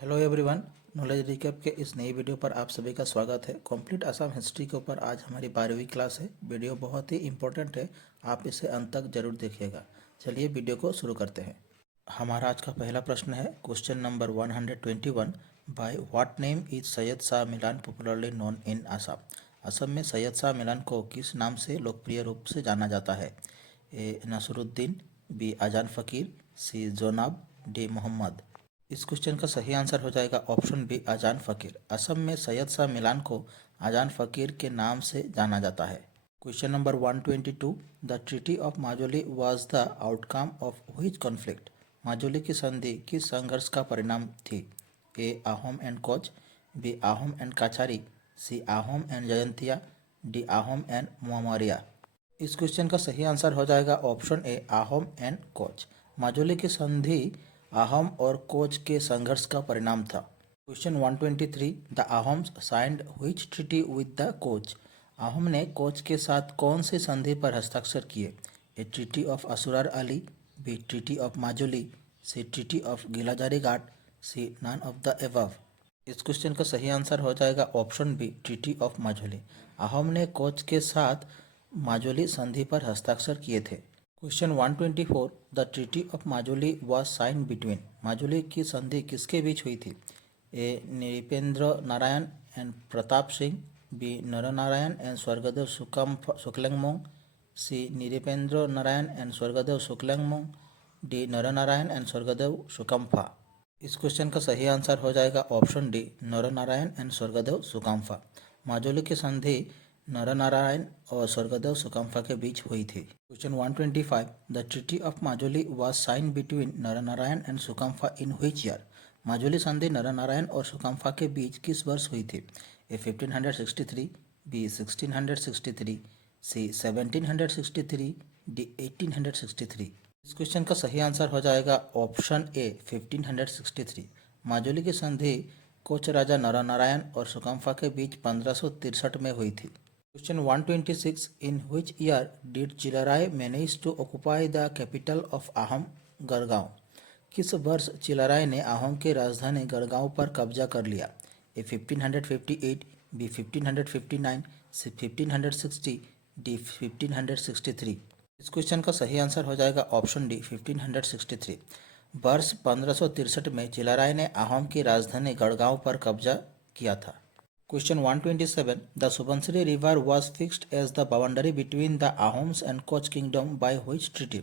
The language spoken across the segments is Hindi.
Hello everyone. नॉलेज रिकैप के इस नई वीडियो पर आप सभी का स्वागत है। कंप्लीट असम हिस्ट्री के ऊपर आज हमारी 12वीं क्लास है। वीडियो बहुत ही इंपॉर्टेंट है, आप इसे अंत तक जरूर देखिएगा। चलिए वीडियो को शुरू करते हैं। हमारा आज का पहला प्रश्न है question number 121। By what name is Syed Shah Milan popularly known in Assam. Assam में सैयद शाह मिलान को किस नाम से लोकप्रिय रूप से जाना जाता है? ए नसरुद्दीन, बी आजान फ़कीर, सी जोनाब, डी मोहम्मद। इस क्वेश्चन का सही आंसर हो जाएगा ऑप्शन बी आजान फ़कीर। असम में सैयद शाह मिलान को आजान फ़कीर के नाम से जाना जाता है। Question number 122। The treaty of Majuli was the outcome of which conflict. Majuli की संधि किस संघर्ष का परिणाम थी? A Ahom and Koch, B Ahom and Kachari, C Ahom and Jaintia, D Ahom and Moamoria. इस क्वेश्चन का सही आंसर हो जाएगा option A Ahom and Koch. Majuli की संधि आहोम और कोच के संघर्ष का परिणाम था। Question 123। The Ahoms signed which treaty with the Koch. Ahom ने कोच के साथ कौन सी संधि पर हस्ताक्षर किए? A treaty of Asurar Ali, B treaty of Majuli, C treaty of Gilajari Ghat, C none of the above. इस क्वेश्चन का सही आंसर हो जाएगा option B treaty of Majuli. Ahom ने कोच के साथ माजुली संधि पर हस्ताक्षर किए थे। Question 124। The treaty of Majuli was sign between. Majuli की संधि किसके बीच हुई थी? A Nripendra Narayan and Pratap Singh, B Naranarayan and Swargadeo Suklenmung, C Nripendra Narayan and Swargadeo Suklenmung, D Naranarayan and Swargadeo Sukampha. इस क्वेश्चन का सही आंसर हो जाएगा option D Naranarayan and Swargadeo Sukampha. Majuli की संधि नरनारायण और स्वर्गदेव सुकम्फा के बीच हुई थी। Question 125। The treaty of Majuli was sign between Naranarayan and Sukampha in which year. Majuli संधि नरनारायण और सुकम्फा के बीच किस वर्ष हुई थी? ए 1563, बी 1663, सी 1763, डी 1863। इस क्वेश्चन का सही आंसर हो जाएगा ऑप्शन ए 1563। माजुली की संधि कोच राजा नरनारायण और सुकम्फा के बीच 1563 में हुई थी। Question 126। In which year did Chilarai manage to occupy the capital of Ahom Garhgaon. किस वर्ष चिलराय ने आहम की राजधानी गढ़गांव पर कब्जा कर लिया? ए 1558, बी 1559, सी 1560, डी 1563। इस क्वेश्चन का सही आंसर हो जाएगा ऑप्शन डी 1563। वर्ष 1563 में चिलराय ने आहम की राजधानी गढ़गांव पर कब्जा किया था। Question 127। The Subansiri river was fixed as the boundary between the Ahoms and Koch kingdom by which treaty.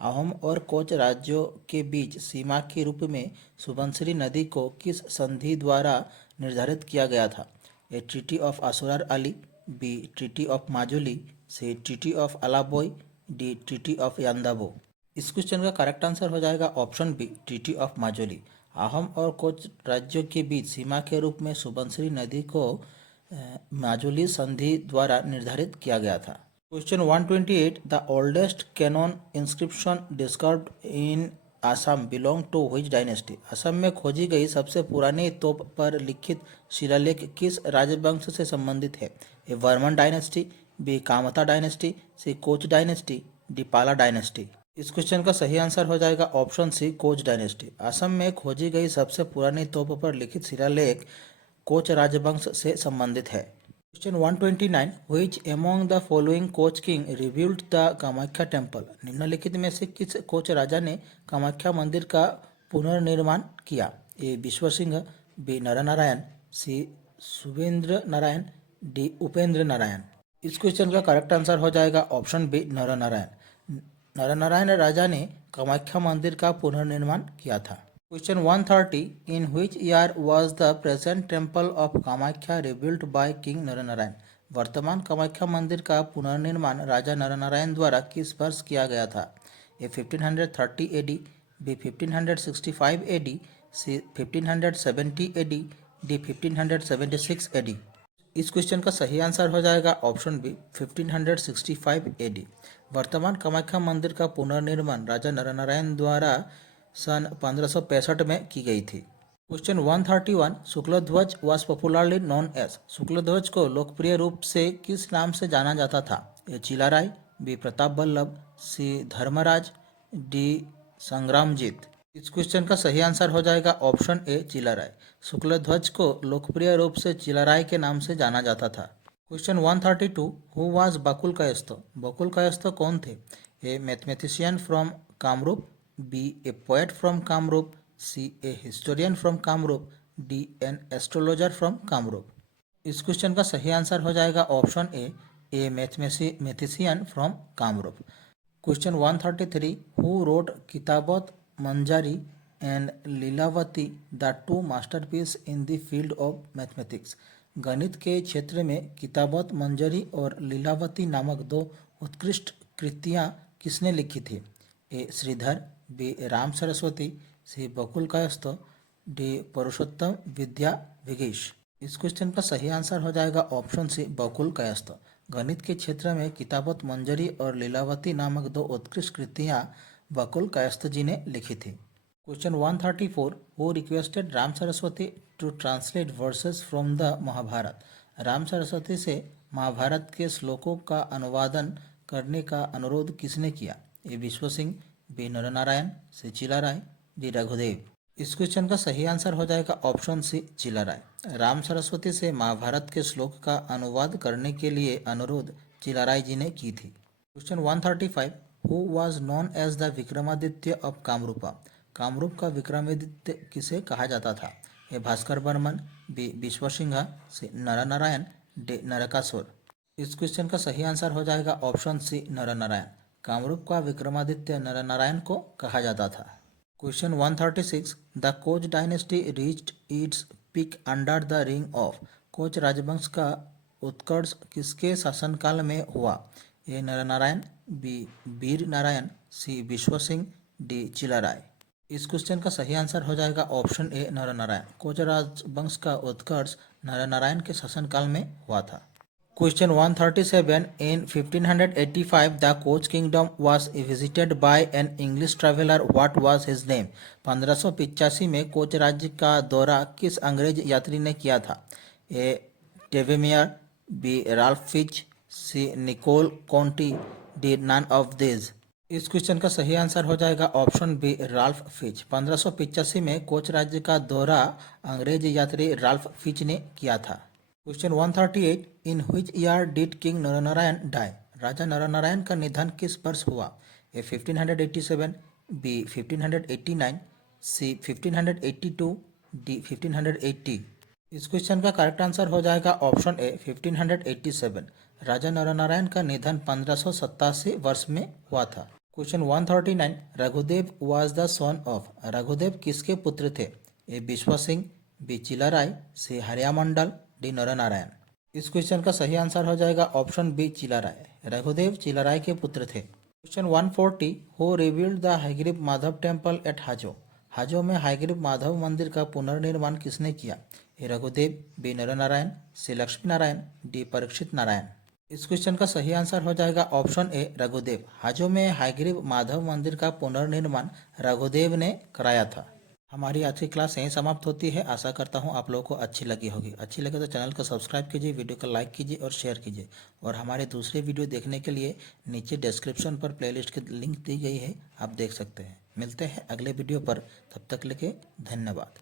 Ahom और कोच राज्यों के बीच सीमा के रूप में सुबनसिरी नदी को किस संधि द्वारा निर्धारित किया गया था? A treaty of Asurar Ali, B treaty of Majuli, C treaty of Alaboi, D treaty of Yandabo. इस क्वेश्चन का करेक्ट आंसर हो जाएगा option B treaty of Majuli. Ahom और कोच राज्यों के बीच सीमा के रूप में सुबनसिरी नदी को माजुली संधि द्वारा निर्धारित किया गया था। Question 128। The oldest cannon inscription discovered in Assam belong to which dynasty. Assam में खोजी गई सबसे पुरानी तोप पर लिखित शिलालेख किस राजवंश से संबंधित है? A Varman dynasty, B Kamata dynasty, C Koch dynasty, D Pala dynasty. इस क्वेश्चन का सही आंसर हो जाएगा option C Koch dynasty. Assam में खोजी गई सबसे पुरानी तोप पर लिखित शिलालेख कोच राजवंश से संबंधित है। Question 129। Which among the following coach king rebuild the Kamakhya temple. निम्नलिखित में से किस कोच राजा ने कामाख्या मंदिर का पुनर्निर्माण किया? A Vishwa Singh, B Naranarayan, C Suvendra Narayan, D Upendra Narayan. इस क्वेश्चन का करेक्ट आंसर हो जाएगा ऑप्शन बी नरनारायण। नरनारायण राजा ने कामाख्या मंदिर का पुनर्निर्माण किया था। Question 130। In which year was the present temple of Kamakhya rebuilt by king Naranarayan. वर्तमान कामाख्या मंदिर का पुनर्निर्माण राजा नरनारायण द्वारा किस वर्ष किया गया था? ए 1530 AD, बी 1565 AD, सी 1570 AD, डी 1576 AD। इस क्वेश्चन का सही आंसर हो जाएगा ऑप्शन बी 1565 AD। वर्तमान कामाख्या मंदिर का पुनर्निर्माण राजा नरनारायण द्वारा सन 1565 में की गई थी। Question 131। Shukladhvaj was popularly known as. Shukladhvaj को लोकप्रिय रूप से किस नाम से जाना जाता था? ए चिलाराय, बी प्रताप बल्लभ, सी धर्मराज, डी संग्रामजीत। इस क्वेश्चन का सही आंसर हो जाएगा ऑप्शन ए चिलाराय। शुक्ल ध्वज को लोकप्रिय रूप से चिलाराय के नाम से जाना जाता था। Question 132, who was Bakul Kayastha? Bakul Kayastha कौन थे? A mathematician from Kamrup, B a poet from Kamrup, C a historian from Kamrup, D an astrologer from Kamrup. इस क्वेश्चन का सही आंसर हो जाएगा option A mathematician from Kamrup. Question 133, who wrote Kitabat Manjari and Lilavati, the two masterpiece in the field of mathematics? गणित के क्षेत्र में किताबत मंजरी और लीलावती नामक दो उत्कृष्ट कृतियाँ किसने लिखी थी? ए श्रीधर, बी राम सरस्वती, सी बकुल कायस्थ, डी पुरुषोत्तम विद्या विगीश। इस क्वेश्चन का सही आंसर हो जाएगा ऑप्शन सी बकुल कायस्थ। गणित के क्षेत्र में किताबत मंजरी और लीलावती नामक दो उत्कृष्ट कृतियाँ बकुल कायस्थ जी ने लिखी थी। Question 134, who requested Ram Saraswati to translate verses from the Mahabharata? Ram Saraswati से महाभारत के श्लोकों का अनुवादन करने का अनुरोध किसने किया? A Vishwa Singh, B Naranarayan, C Chilarai, D Raghudev. इस क्वेश्चन का सही आंसर हो जाएगा ऑप्शन सी चिलाराय। राम सरस्वती से महाभारत के श्लोक का अनुवाद करने के लिए अनुरोध चिलाराय जी ने की थी। Question 135, who was known as the Vikramaditya of Kamarupa? Kamarupa का विक्रमादित्य किसे कहा जाता था? A Bhaskar Barman, B Vishwasingh, C Naranarayan, D Narakasur. इस क्वेश्चन का सही आंसर हो जाएगा ऑप्शन सी नरनारायण। कामरूप का विक्रमादित्य नरनारायण को कहा जाता था। Question 136, the coach dynasty reached its peak under the ring of? Coach राजवंश का उत्कर्ष किसके शासनकाल में हुआ? ए नरनारायण, बी वीर नारायण, सी विश्व सिंह, डी चिलाराय। इस क्वेश्चन का सही आंसर हो जाएगा ऑप्शन ए नरनारायण। कोच राजवंश का उत्कर्ष नरनारायण के शासनकाल में हुआ था। Question 137, in 1585 the Koch kingdom was visited by an English traveler. What was his name? 1585 में कोच राज्य का दौरा किस अंग्रेज यात्री ने किया था? A Tavernier, B Ralph Fitch, C Nicolo Conti, D none of this. इस क्वेश्चन का सही आंसर हो जाएगा ऑप्शन बी राल्फ फिच। 1585 में कोच राज्य का दौरा अंग्रेज यात्री राल्फ फिच ने किया था। Question 138, in which year did king Naranarayan die? राजा नरनारायण का निधन किस वर्ष हुआ? A 1587, B 1589, C 1582, D 1580। इस क्वेश्चन का करेक्ट आंसर हो जाएगा ऑप्शन ए 1587। राजा नरनारायण का निधन 1587 वर्ष में हुआ था। Question 139, Raghudev was the son of? Raghudev किसके पुत्र थे? A Vishwa Singh, B Chilarai, C Hariyamandal, D Naranarayan. इस क्वेश्चन का सही आंसर हो जाएगा ऑप्शन बी चिलाराय। रघुदेव चिलाराय के पुत्र थे। Question 140, who rebuild the Hayagriva Madhava temple at Hajo? Hajo में हयग्रीव माधव मंदिर का पुनर्निर्माण किसने किया? A Raghudev, B Naranarayan, C Lakshmi Narayan, D Parikshit Narayan. इस क्वेश्चन का सही आंसर हो जाएगा ऑप्शन ए रघुदेव। हाजो में हयग्रीव माधव मंदिर का पुनर्निर्माण रघुदेव ने कराया था। हमारी आज की क्लास यहीं समाप्त होती है। आशा करता हूँ आप लोगों को अच्छी लगी होगी। अच्छी लगे तो चैनल को सब्सक्राइब कीजिए, वीडियो को लाइक कीजिए और शेयर कीजिए। और हमारे दूसरे वीडियो देखने के लिए नीचे डिस्क्रिप्शन पर प्लेलिस्ट की लिंक दी गई है, आप देख सकते हैं। मिलते हैं अगले वीडियो पर, तब तक के लिए धन्यवाद।